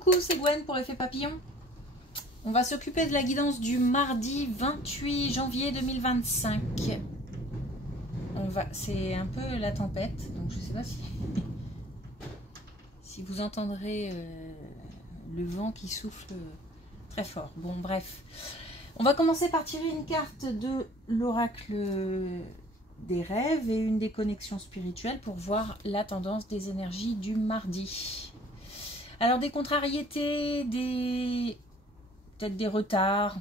Coucou, c'est Gwen pour Effet Papillon. On va s'occuper de la guidance du mardi 28 janvier 2025. C'est un peu la tempête, donc je ne sais pas si vous entendrez le vent qui souffle très fort. Bon, bref. On va commencer par tirer une carte de l'oracle des rêves et une des connexions spirituelles pour voir la tendance des énergies du mardi. Alors des contrariétés, peut-être des retards,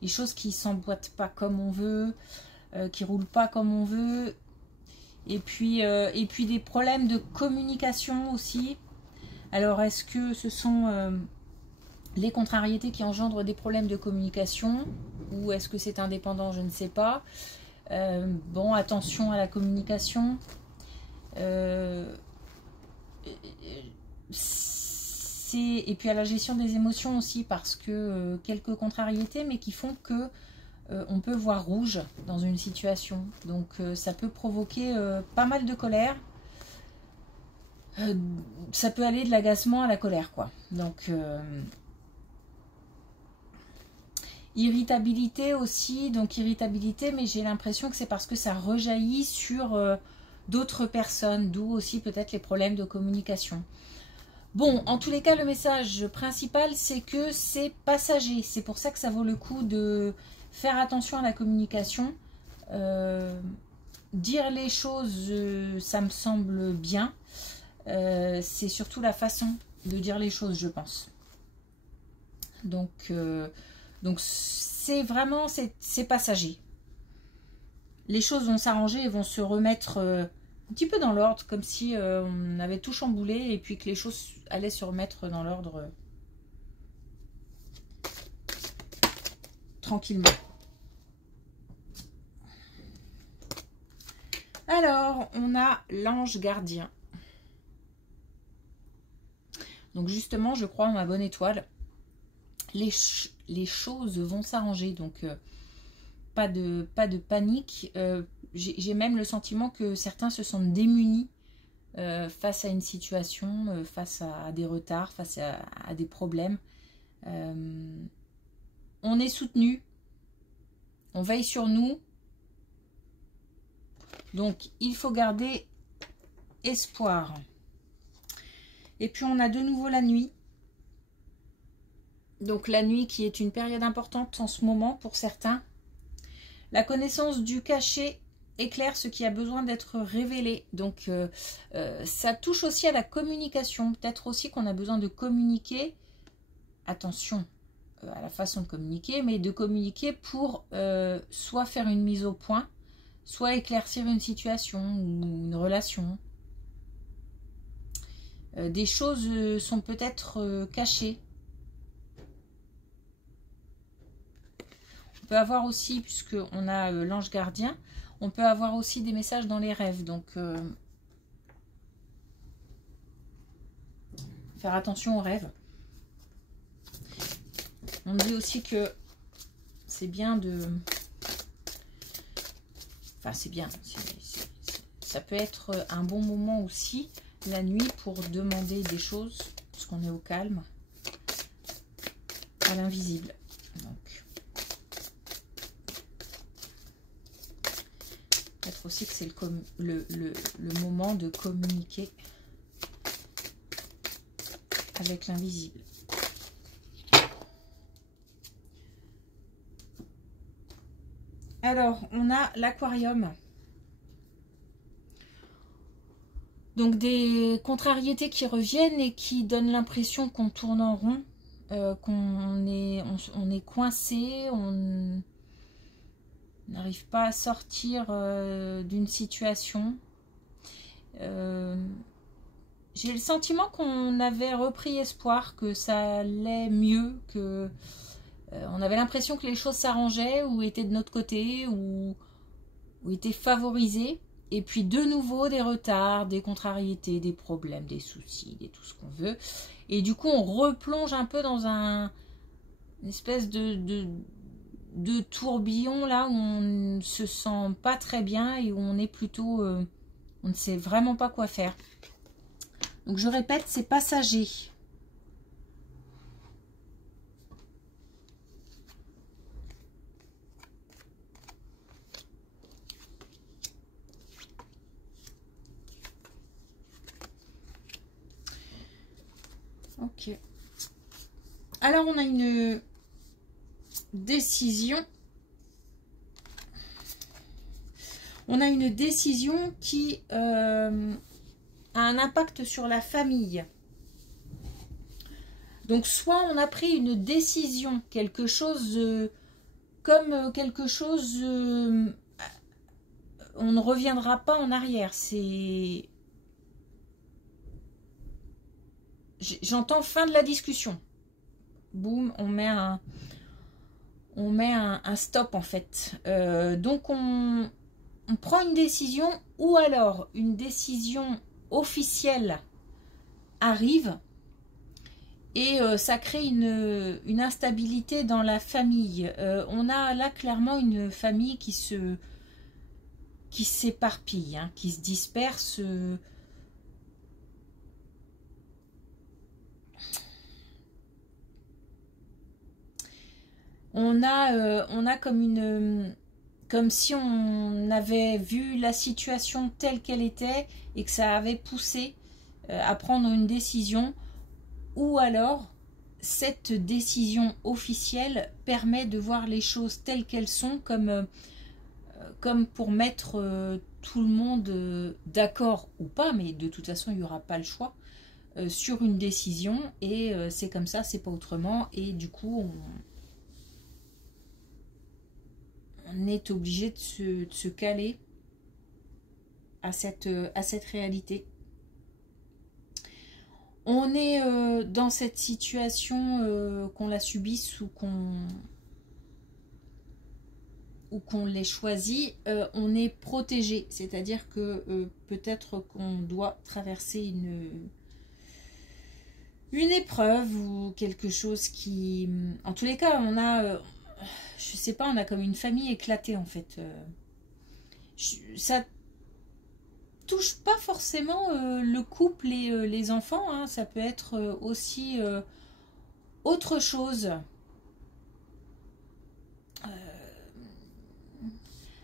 les choses qui ne s'emboîtent pas comme on veut, qui ne roulent pas comme on veut, et puis des problèmes de communication aussi. Alors est-ce que ce sont les contrariétés qui engendrent des problèmes de communication ou est-ce que c'est indépendant? Je ne sais pas. Bon, attention à la communication. Et puis à la gestion des émotions aussi, parce que quelques contrariétés, mais qui font que on peut voir rouge dans une situation. Donc ça peut provoquer pas mal de colère. Ça peut aller de l'agacement à la colère, quoi. Donc irritabilité aussi, donc irritabilité, mais j'ai l'impression que c'est parce que ça rejaillit sur d'autres personnes, d'où aussi peut-être les problèmes de communication. Bon, en tous les cas, le message principal, c'est que c'est passager. C'est pour ça que ça vaut le coup de faire attention à la communication. Dire les choses, ça me semble bien. C'est surtout la façon de dire les choses, je pense. Donc c'est vraiment, c'est passager. Les choses vont s'arranger et vont se remettre un petit peu dans l'ordre, comme si on avait tout chamboulé et puis que les choses allaient se remettre dans l'ordre tranquillement. Alors, on a l'ange gardien. Donc justement, je crois en ma bonne étoile. Les choses vont s'arranger, donc pas de panique. J'ai même le sentiment que certains se sentent démunis face à une situation, face à des retards, face à des problèmes. On est soutenu, on veille sur nous, donc il faut garder espoir. Et puis on a de nouveau la nuit. Donc la nuit qui est une période importante en ce moment pour certains. La connaissance du cachet éclaire ce qui a besoin d'être révélé. Donc ça touche aussi à la communication. Peut-être aussi qu'on a besoin de communiquer. Attention à la façon de communiquer, mais de communiquer pour soit faire une mise au point, soit éclaircir une situation ou une relation. Des choses sont peut-être cachées. On peut avoir aussi, puisqu'on a l'ange gardien, on peut avoir aussi des messages dans les rêves. Donc, faire attention aux rêves. On dit aussi que c'est bien de... Enfin, c'est bien. Ça peut être un bon moment aussi, la nuit, pour demander des choses, parce qu'on est au calme, à l'invisible. Donc, peut-être aussi que c'est le moment de communiquer avec l'invisible. Alors, on a l'aquarium. Donc, des contrariétés qui reviennent et qui donnent l'impression qu'on tourne en rond, qu'on est coincé, on n'arrive pas à sortir d'une situation. J'ai le sentiment qu'on avait repris espoir, que ça allait mieux, que on avait l'impression que les choses s'arrangeaient ou étaient de notre côté ou étaient favorisées. Et puis de nouveau des retards, des contrariétés, des problèmes, des soucis, tout ce qu'on veut. Et du coup on replonge un peu dans une espèce de tourbillon là où on ne se sent pas très bien et où on est plutôt... on ne sait vraiment pas quoi faire. Donc je répète, c'est passager. Ok. Alors, on a une décision. On a une décision qui a un impact sur la famille. Donc, soit on a pris une décision, quelque chose comme quelque chose... on ne reviendra pas en arrière. C'est... J'entends fin de la discussion. Boum, on met un stop en fait. Donc on prend une décision ou alors une décision officielle arrive et ça crée une instabilité dans la famille. On a là clairement une famille qui s'éparpille, hein, qui se disperse. On a comme si on avait vu la situation telle qu'elle était et que ça avait poussé à prendre une décision, ou alors cette décision officielle permet de voir les choses telles qu'elles sont, comme pour mettre tout le monde d'accord ou pas, mais de toute façon il n'y aura pas le choix sur une décision, et c'est comme ça, c'est pas autrement, et du coup on est obligé de se caler à cette réalité. On est dans cette situation, qu'on la subisse ou qu'on l'ait choisi, on est protégé. C'est-à-dire que peut-être qu'on doit traverser une épreuve ou quelque chose qui... En tous les cas, on a... je sais pas, on a comme une famille éclatée en fait. Ça touche pas forcément le couple et les enfants, hein. Ça peut être aussi autre chose.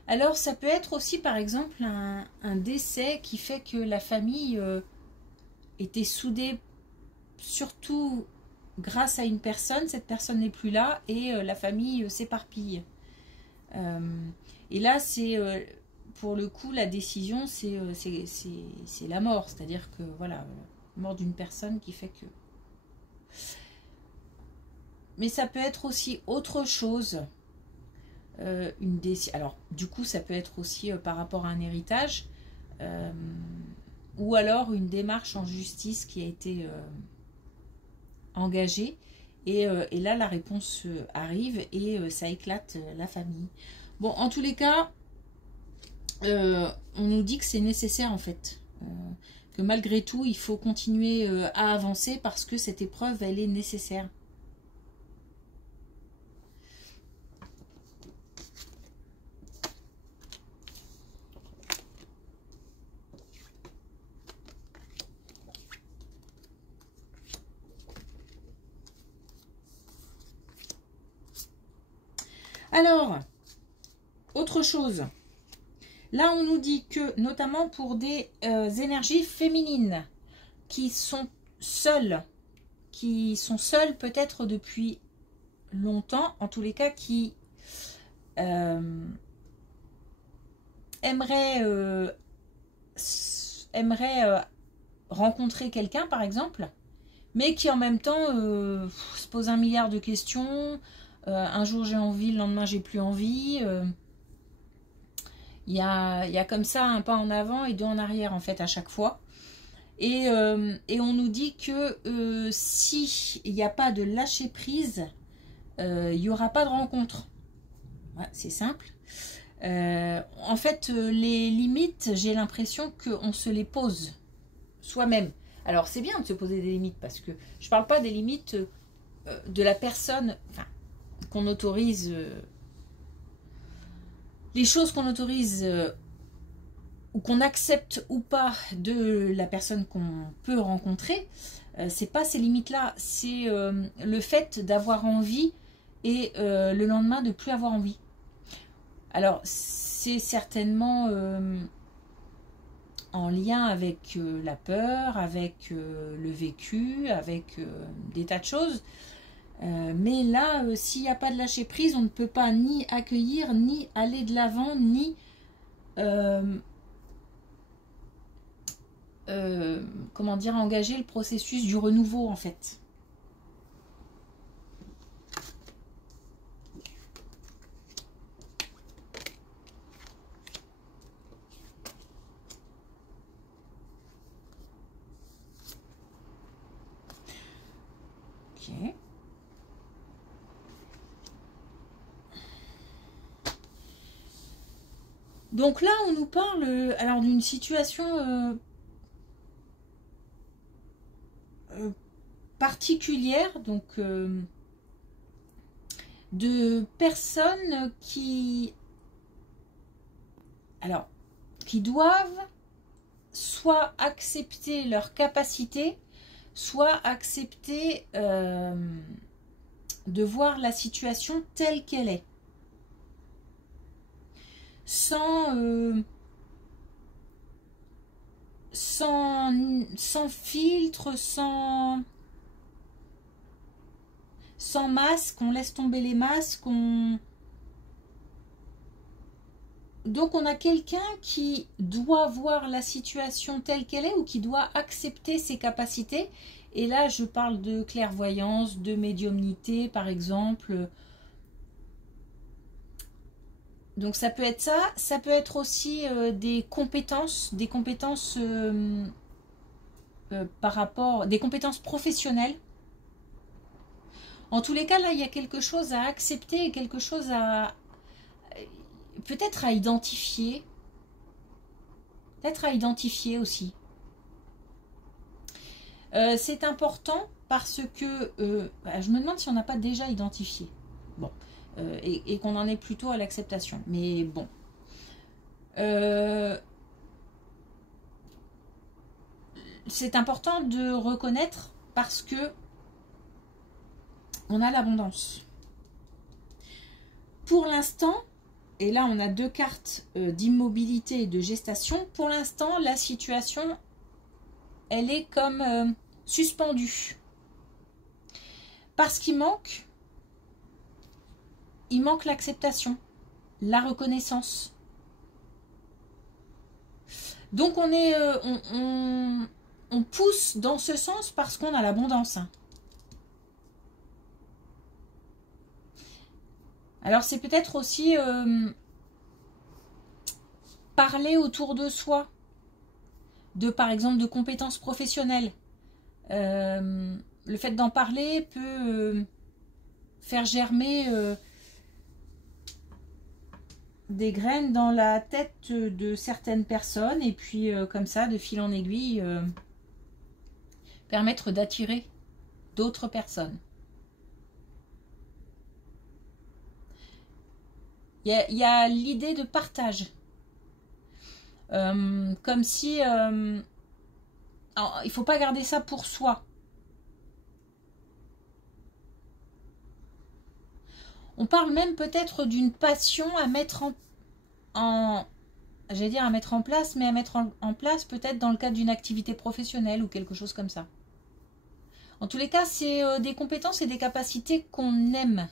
Alors ça peut être aussi par exemple un décès qui fait que la famille était soudée surtout grâce à une personne. Cette personne n'est plus là et la famille s'éparpille. Et là c'est pour le coup la décision c'est la mort, c'est-à-dire que voilà, mort d'une personne qui fait que... Mais ça peut être aussi autre chose. Alors du coup ça peut être aussi par rapport à un héritage, ou alors une démarche en justice qui a été engagée, et là la réponse arrive et ça éclate la famille. Bon, en tous les cas on nous dit que c'est nécessaire en fait, que malgré tout il faut continuer à avancer parce que cette épreuve elle est nécessaire. Alors, autre chose. Là, on nous dit que, notamment pour des énergies féminines qui sont seules peut-être depuis longtemps, en tous les cas, qui aimeraient rencontrer quelqu'un, par exemple, mais qui en même temps se posent un milliard de questions. Un jour j'ai envie, le lendemain j'ai plus envie. Il y a comme ça un pas en avant et deux en arrière en fait à chaque fois. Et on nous dit que si il n'y a pas de lâcher prise, il n'y aura pas de rencontre. Ouais, c'est simple. En fait, les limites, j'ai l'impression qu'on se les pose soi-même. Alors c'est bien de se poser des limites, parce que je ne parle pas des limites de la personne, enfin, qu'on autorise, les choses qu'on autorise ou qu'on accepte ou pas de la personne qu'on peut rencontrer. C'est pas ces limites-là, c'est le fait d'avoir envie et le lendemain de plus avoir envie. Alors c'est certainement en lien avec la peur, avec le vécu, avec des tas de choses. Mais là, s'il n'y a pas de lâcher prise, on ne peut pas ni accueillir, ni aller de l'avant, ni comment dire, engager le processus du renouveau en fait. Ok. Donc là, on nous parle alors d'une situation particulière, donc de personnes qui doivent soit accepter leur capacité, soit accepter de voir la situation telle qu'elle est, sans filtre, sans masque. On laisse tomber les masques, donc on a quelqu'un qui doit voir la situation telle qu'elle est ou qui doit accepter ses capacités. Et là, je parle de clairvoyance, de médiumnité, par exemple. Donc ça peut être ça peut être aussi des compétences par rapport, des compétences professionnelles. En tous les cas, là, il y a quelque chose à accepter et quelque chose à peut-être à identifier. Peut-être à identifier aussi. C'est important parce que je me demande si on n'a pas déjà identifié. Bon. Et qu'on en est plutôt à l'acceptation. Mais bon. C'est important de reconnaître parce que on a l'abondance. Pour l'instant, et là on a deux cartes d'immobilité et de gestation, pour l'instant la situation elle est comme suspendue. Parce qu'il manque l'acceptation, la reconnaissance. Donc on est on pousse dans ce sens parce qu'on a l'abondance. Alors c'est peut-être aussi parler autour de soi, de par exemple de compétences professionnelles. Le fait d'en parler peut faire germer des graines dans la tête de certaines personnes et puis comme ça, de fil en aiguille, permettre d'attirer d'autres personnes. Il y a l'idée de partage. Comme si... alors, il ne faut pas garder ça pour soi. On parle même peut-être d'une passion à mettre j'allais dire à mettre en place, mais à mettre en place peut-être dans le cadre d'une activité professionnelle ou quelque chose comme ça. En tous les cas, c'est des compétences et des capacités qu'on aime.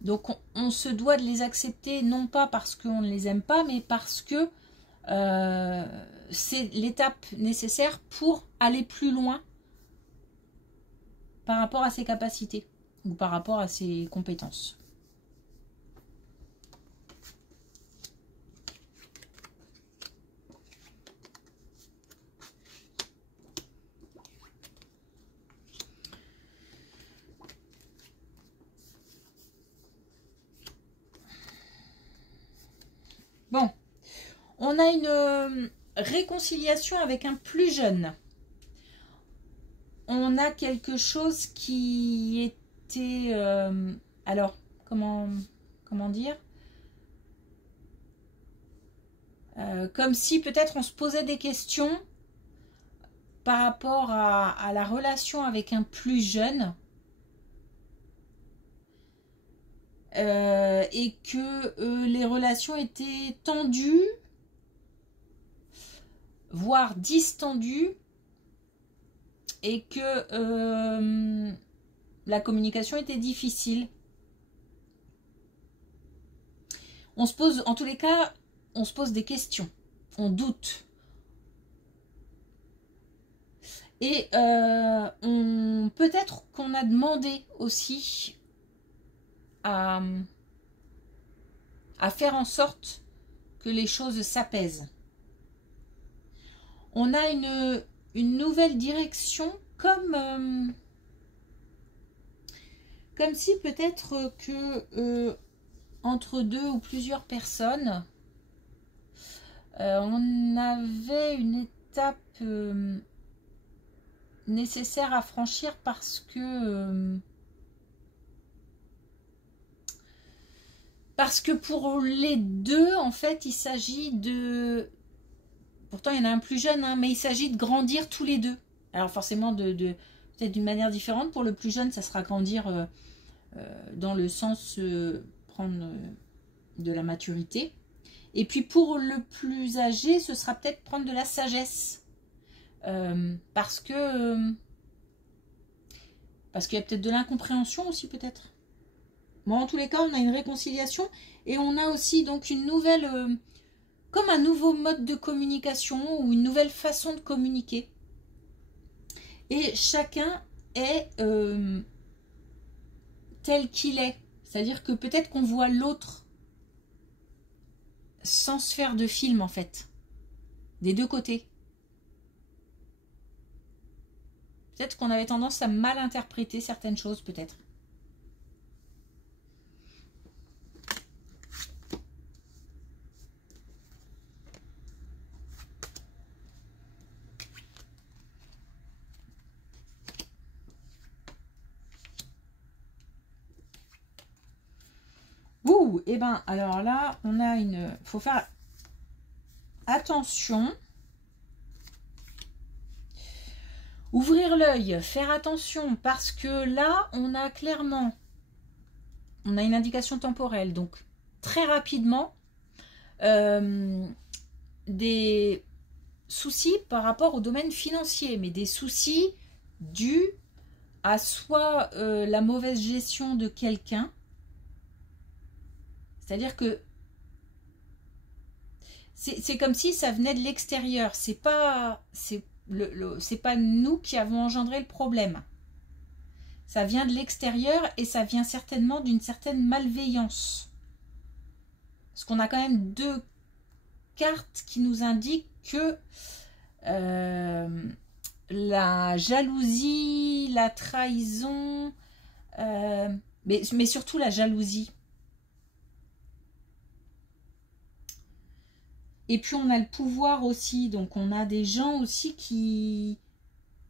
Donc on se doit de les accepter, non pas parce qu'on ne les aime pas, mais parce que c'est l'étape nécessaire pour aller plus loin par rapport à ses capacités ou par rapport à ses compétences. Bon, on a une réconciliation avec un plus jeune. On a quelque chose qui était... alors, comment dire, comme si peut-être on se posait des questions par rapport à la relation avec un plus jeune. Et que les relations étaient tendues voire distendu, et que la communication était difficile. On se pose, en tous les cas, on se pose des questions, on doute. Et peut-être qu'on a demandé aussi à faire en sorte que les choses s'apaisent. On a une nouvelle direction, comme si peut-être que entre deux ou plusieurs personnes, on avait une étape nécessaire à franchir parce que pour les deux, en fait, il s'agit de... Pourtant, il y en a un plus jeune, hein, mais il s'agit de grandir tous les deux. Alors forcément, peut-être d'une manière différente. Pour le plus jeune, ça sera grandir dans le sens prendre de la maturité. Et puis pour le plus âgé, ce sera peut-être prendre de la sagesse. Parce qu'il y a peut-être de l'incompréhension aussi, peut-être. Bon, en tous les cas, on a une réconciliation et on a aussi donc une nouvelle, comme un nouveau mode de communication ou une nouvelle façon de communiquer. Et chacun est tel qu'il est. C'est-à-dire que peut-être qu'on voit l'autre sans se faire de film, en fait. Des deux côtés. Peut-être qu'on avait tendance à mal interpréter certaines choses, peut-être. Ouh, et ben alors là, on a une... Faut faire attention. Ouvrir l'œil, faire attention, parce que là, on a clairement... On a une indication temporelle, donc très rapidement, des soucis par rapport au domaine financier, mais des soucis dus à soit la mauvaise gestion de quelqu'un, c'est-à-dire que c'est comme si ça venait de l'extérieur, c'est pas nous qui avons engendré le problème. Ça vient de l'extérieur et ça vient certainement d'une certaine malveillance. Parce qu'on a quand même deux cartes qui nous indiquent que la jalousie, la trahison, mais surtout la jalousie. Et puis on a le pouvoir aussi, donc on a des gens aussi qui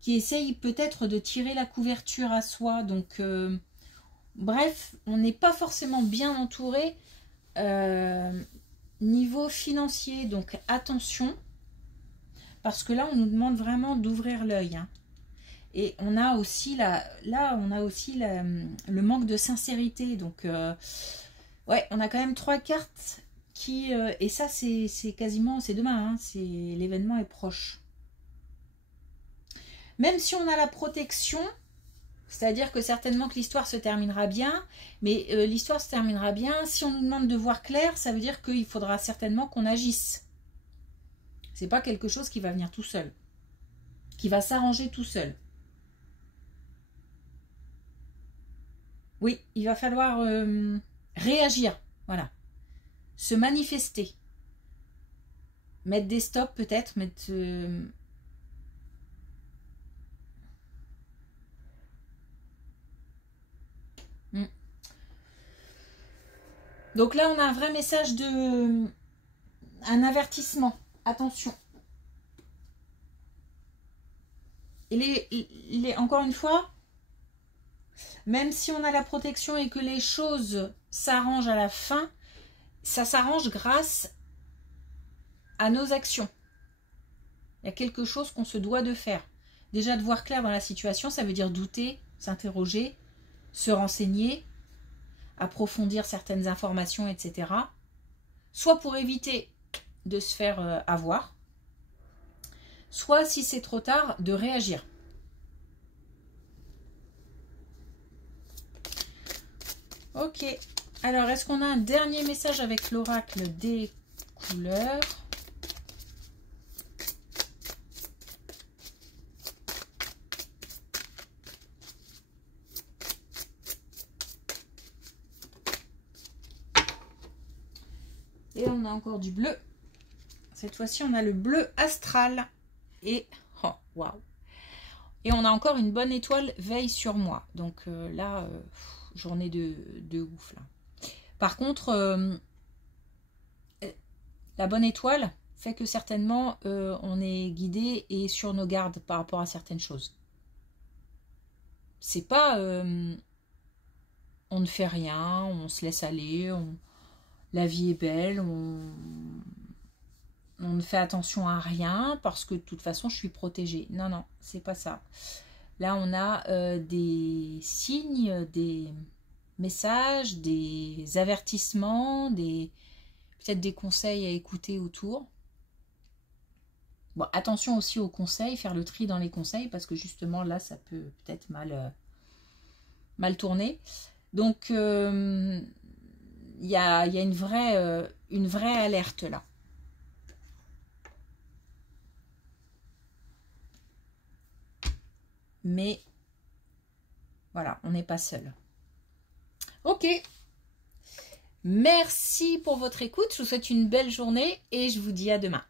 essayent peut-être de tirer la couverture à soi. Donc bref, on n'est pas forcément bien entouré niveau financier. Donc attention, parce que là on nous demande vraiment d'ouvrir l'œil. Hein. Et on a aussi le manque de sincérité. Donc ouais, on a quand même 3 cartes. Et ça c'est quasiment, c'est demain, hein, l'événement est proche. Même si on a la protection, c'est-à-dire que certainement que l'histoire se terminera bien, mais l'histoire se terminera bien, si on nous demande de voir clair, ça veut dire qu'il faudra certainement qu'on agisse. C'est pas quelque chose qui va venir tout seul, qui va s'arranger tout seul. Oui, il va falloir réagir, voilà. Se manifester, mettre des stops peut-être, mettre... Donc là, on a un vrai message un avertissement. Attention. Encore une fois, même si on a la protection et que les choses s'arrangent à la fin, ça s'arrange grâce à nos actions. Il y a quelque chose qu'on se doit de faire. Déjà, de voir clair dans la situation, ça veut dire douter, s'interroger, se renseigner, approfondir certaines informations, etc. Soit pour éviter de se faire avoir, soit si c'est trop tard, de réagir. Ok, alors est-ce qu'on a un dernier message avec l'oracle des couleurs? Et on a encore du bleu. Cette fois-ci, on a le bleu astral. Et, oh, waouh! Et on a encore une bonne étoile veille sur moi. Donc là, journée de ouf. Là. Par contre, la bonne étoile fait que certainement, on est guidé et sur nos gardes par rapport à certaines choses. C'est pas... on ne fait rien, on se laisse aller, la vie est belle, on ne fait attention à rien parce que de toute façon je suis protégée. Non, non, c'est pas ça. Là on a des signes, des messages, des avertissements, peut-être des conseils à écouter autour. Bon, attention aussi aux conseils, faire le tri dans les conseils parce que justement là ça peut peut-être mal tourner. Donc il y a une vraie alerte là. Mais voilà, on n'est pas seul. Ok. Merci pour votre écoute. Je vous souhaite une belle journée et je vous dis à demain.